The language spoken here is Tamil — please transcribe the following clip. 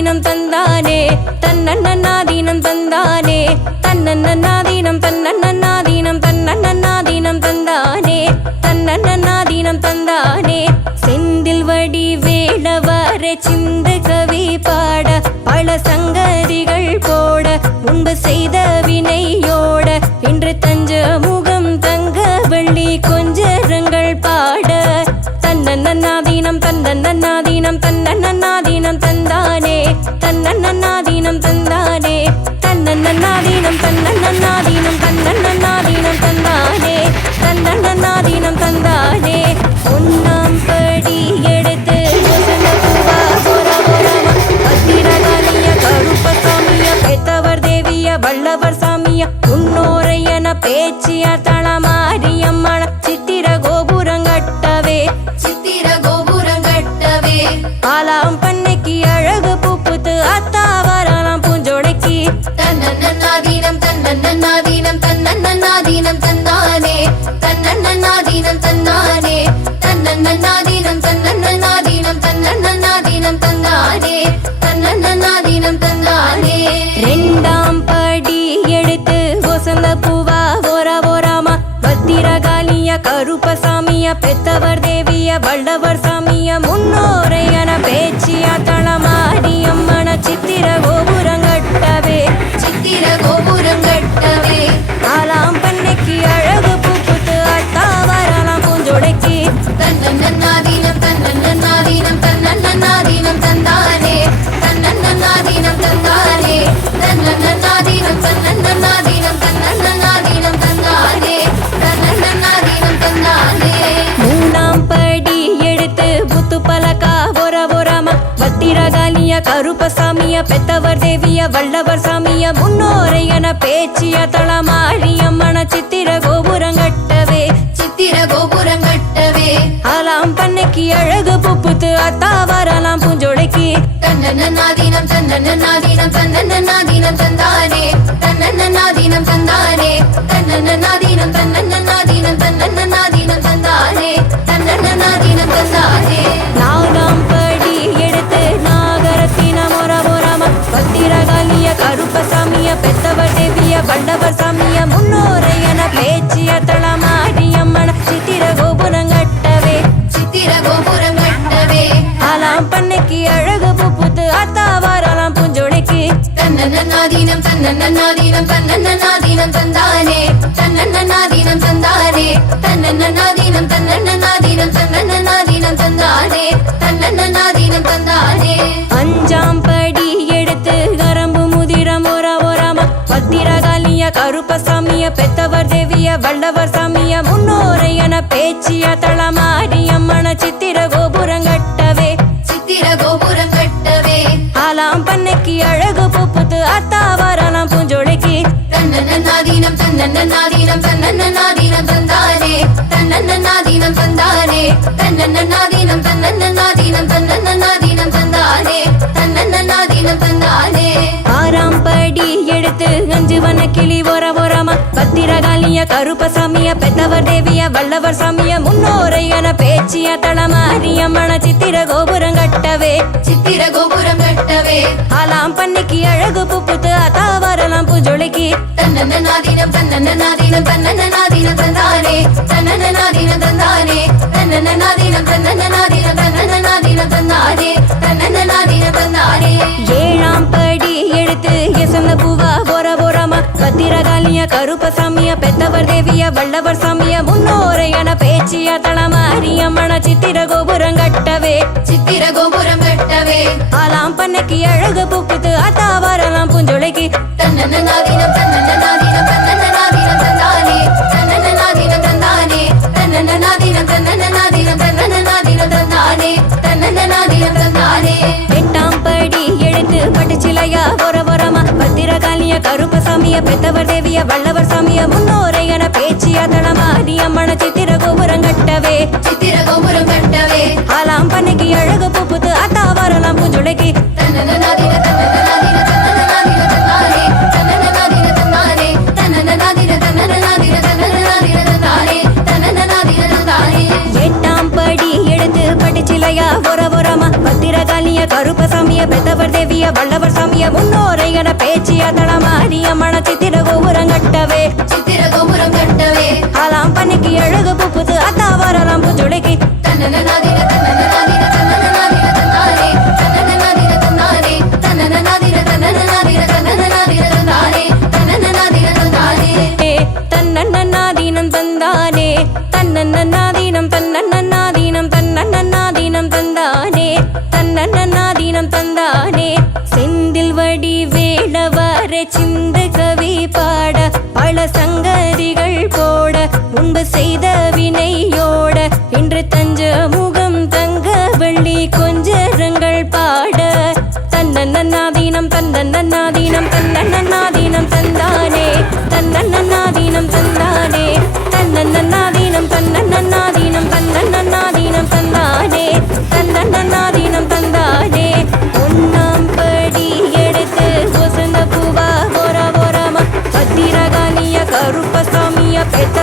தன்னன்னாதீனம் தந்தானே தன்னன்னாதீனம் தந்தானே தன்னன்னாதீனம் தன்னன்னாதீனம் தன்னன்னாதீனம் தந்தானே தன்னன்னாதீனம் தந்தானே செந்தில் வடி வேளவர சிந்து கவி பாட பல சங்கதிகள் போட முன்பு செய்த வினையோட இன்று தஞ்ச முகம் தங்க வெள்ளி கொஞ்சரங்கள் பாட தன்னன்னாதீனம் தன்னன்னாதீனம் தன்னன்னாதீனம் தந்தானே தன்னன்னாதீனம் தந்தானே தன்னன்னாதீனம் தன்னன்னாதீனம் தன்னன்னாதீனம் தந்தானே தன்னன்னாதீனம் தந்தானே ஒன்னாம் படி எடுத்து பத்திரகாளிய கருப்பசாமிய பெத்தவர் தேவிய வல்லவர் சாமிய முன்னோரையன பேச்சிய தளமாரியம்மன சித்திர கோபுரங்கட்டவே சித்திர கோபுரங்கட்டவே ஆலாம் பண்ணைக்கு அழகு பூப்புத்து அத்தாவராலாம் பூஞ்சோடைக்கு தன்னன்னாதீனம் தன்னன்னாதீனம் தன்னன்னாதீனம் தந்தானே தன்னன்னாதீனம் தந்தானே தன்னன்னாதீனம் தன்னன்னாதீனம் தன்னன்னாதீனம் தந்தானே தன்னன்னாதீனம் தந்தானே ரெண்டாம் படி எடுத்து வசந்த பூவா போராமா பத்திரகாளிய கருப்பசாமிய பெத்தவர் தேவிய வல்லவர் சாமிய முன்னோரையன பேச்சிய தளமாரியம்மன சித்திர கோபுரங்கட்டவே சித்திர கோபுரங்கட்டவே ஆலாம் பண்ணைக்கு அழகு பூப்புத்து அத்தாவராலாம் பூஞ்சோடைக்கு தன்னன்னாதீனம் தன்னன்னாதீனம் தன்னன்னாதீனம் தந்தானே தன்னன்னாதீனம் தந்தானே தன்னன்னாதீனம் தன்னன்னாதீனம் தன்னன்னாதீனம் தந்தானே தன்னன்னாதீனம் தந்தானே மூணாம் படி எடுத்து புத்து பலக்கா போராமா பத்திரகாளிய கருப்பசாமிய பெத்தவர் தேவிய வல்லவர் சாமிய முன்னோரையன பேச்சிய தளமாரியம்மன சித்திர கோபுரங்கட்டவே சித்திர கோபுரங்கட்டவே ஆலாம் பண்ணைக்கு அழகு பூப்புத்து அத்தாவராலாம் பூஞ்சோடைக்கு தன்னன்னாதீனம் தன்னன்னாதீனம் தன்னன்னாதீனம் தந்தானே தன்னன்னாதீனம் தந்தானே தன்னன்னாதீனம் தன்னன்னாதீனம் தன்னன்னாதீனம் தந்தானே தன்னன்னாதீனம் தந்தானே நாலாம் படி எடுத்து நாகரத்தின போராமா பத்திரகாளிய கருப்பசாமிய பெத்தவர் தேவிய வல்லவர் சாமிய முன்னோரையன பேச்சிய தளமாரியம்மன சித்திர கோபுரங்கட்டவே சித்திர கோபுரங்கட்டவே ஆலாம் பண்ணைக்கு அழகு பூப்புத்து அத்தாவராலாம் பூஞ்சோடைக்கு தன்னன்னாதீனம் தன்னன்னாதீனம் தன்னன்னாதீனம் தந்தானே தன்னன்னாதீனம் தந்தானே தன்னன்னாதீனம் தன்னன்னாதீனம் தன்னன்னாதீனம் தந்தானே தன்னன்னாதீனம் தந்தானே அஞ்சாம் படி எடுத்து கரம்பு முதிரம் ஓராமா பத்திரகாளிய கருப்பசாமிய பெத்தவர் தேவிய வல்லவர் சாமிய முன்னோரையன பேச்சிய தளமாரியம்மன சித்திர கோபுரங்கட்டவே சித்திர கோபுரங்கட்டவே ஆலாம் பண்ணைக்கு அழகு பூப்புத்து அத்தாவராலாம் பூஞ்சோடைக்கு தன்னன்னாதீனம் தன்னன்னாதீனம் தன்னன்னாதீனம் தந்தானே தன்னன்னாதீனம் தந்தானே தன்னன்னாதீனம் தன்னன்னாதீனம் தன்னன்னாதீனம் தந்தானே தன்னன்னாதீனம் தந்தானே ஆறாம் படி எடுத்து அஞ்சு வண்ண கிளி போராமா பத்திரகாளிய கருப்பசாமிய பெத்தவர் தேவிய வல்லவர் சாமிய முன்னோரையன பேச்சிய தளமாரியம்மன சித்திர கோபுரங்கட்டவே சித்திர கோபுரங்கட்டவே ஆலாம் பண்ணைக்கு அழகு பூப்புத்து அத்தாவராலாம் பூஞ்சோலைக்கு தன்னன்னாதீனம் தன்னன்னாதீனம் தன்னன்னாதீனம் தந்தானே தன்னன்னாதீனம் தந்தானே தன்னன்னாதீனம் தன்னன்னாதீனம் தன்னன்னாதீனம் தந்தானே தன்னன்னாதீனம் தந்தானே ஏழாம் படி எடுத்து எசந்த பூவா போராமா பத்திரகாளிய கருப்பசாமிய பெத்தவர் தேவிய வல்லவர் சாமிய முன்னோரையன பேச்சிய தளமாரியம்மன சித்திர கோபுரங்கட்டவே சித்திர கோபுரங்கட்டவே ஆலாம் பண்ணைக்கு அழகு பூப்புத்து அத்தாவராலாம் பூஞ்சோலைக்கு தன்னன்னாதீனம் தன்னன்னாதீனம் தன்னன்னாதீனம் தந்தானே தன்னன்னாதீனம் தந்தானே தன்னன்னாதீனம் தன்னன்னாதீனம் தன்னன்னாதீனம் தந்தானே தன்னன்னாதீனம் தந்தானே எட்டாம் படி எடுத்து பட்டுச்சிலையா போராமா பத்திரகாளிய கருப்பசாமிய பெத்தவர் தேவிய வல்லவர் சாமிய முன்னோரையன பேச்சிய தளமாரியம்மன சித்திர கோபுரங்கட்டவே சித்திர கோபுரங்கட்டவே ஆலாம் பண்ணைக்கு அழகு பூப்புத்து அத்தாவராலாம் பூஞ்சோலைக்கு தன்னன்னாதீனம் தன்னன்னாதீனம் தன்னன்னாதீனம் தந்தானே தன்னன்னாதீனம் தந்தானே தன்னன்னாதீனம் தன்னன்னாதீனம் தன்னன்னாதீனம் தந்தானே தன்னன்னாதீனம் தந்தானே எட்டாம் படி எடுத்து பட்டுச்சிலையா போராமா பத்திரகாளிய கருப்பசாமிய சாமிய பெத்தவர் தேவிய வல்லவர் சாமிய முன்னோரை என பேச்சிய தளமாரியம்மன சித்திர கோபுரம் கட்டவே சித்திர கோபுரம் கட்டவே ஆலாம் பண்ணிக்கு அழகு புப்புது அத்தா வரலாம் புஜுடைக்கு தன்னனனாதின தன்னனனாதின தன்னனனாதின தன்னாரே தன்னனனாதின தன்னாரே தன்னனனாதின தன்னனனாதின தன்னனனாதின தன்னாரே தன்னனனாதின தன்னாரே தன்னன்னாதீனம் தந்தானே தன்னன்னாதீனம் தன்னன்னாதீனம் தன்னன்னாதீனம் தந்தானே தன்னன்னாதீனம் தந்தானே செந்தில் வடி வேளவர சிந்து கவி பாட பல சங்கதிகள் போட முன்பு செய்த வினையோட இன்று தஞ்ச முகம் தங்க வெள்ளி கொஞ்சரங்கள் பாட தன்னன்னாதீனம் தன்னன்னாதீனம் தன்னன்னாதீனம் தந்தானே தன்னன்னாதீனம் தந்தானே தன்னன்னாதீனம் தன்னன்னாதீனம் தன்னன்னாதீனம் தந்தானே தன்னன்னாதீனம் தந்தானே ஒன்னாம் படி எடுத்து வசந்த பூவா போரா போராமா பத்திரகாளிய கருப்பசாமிய பெத்த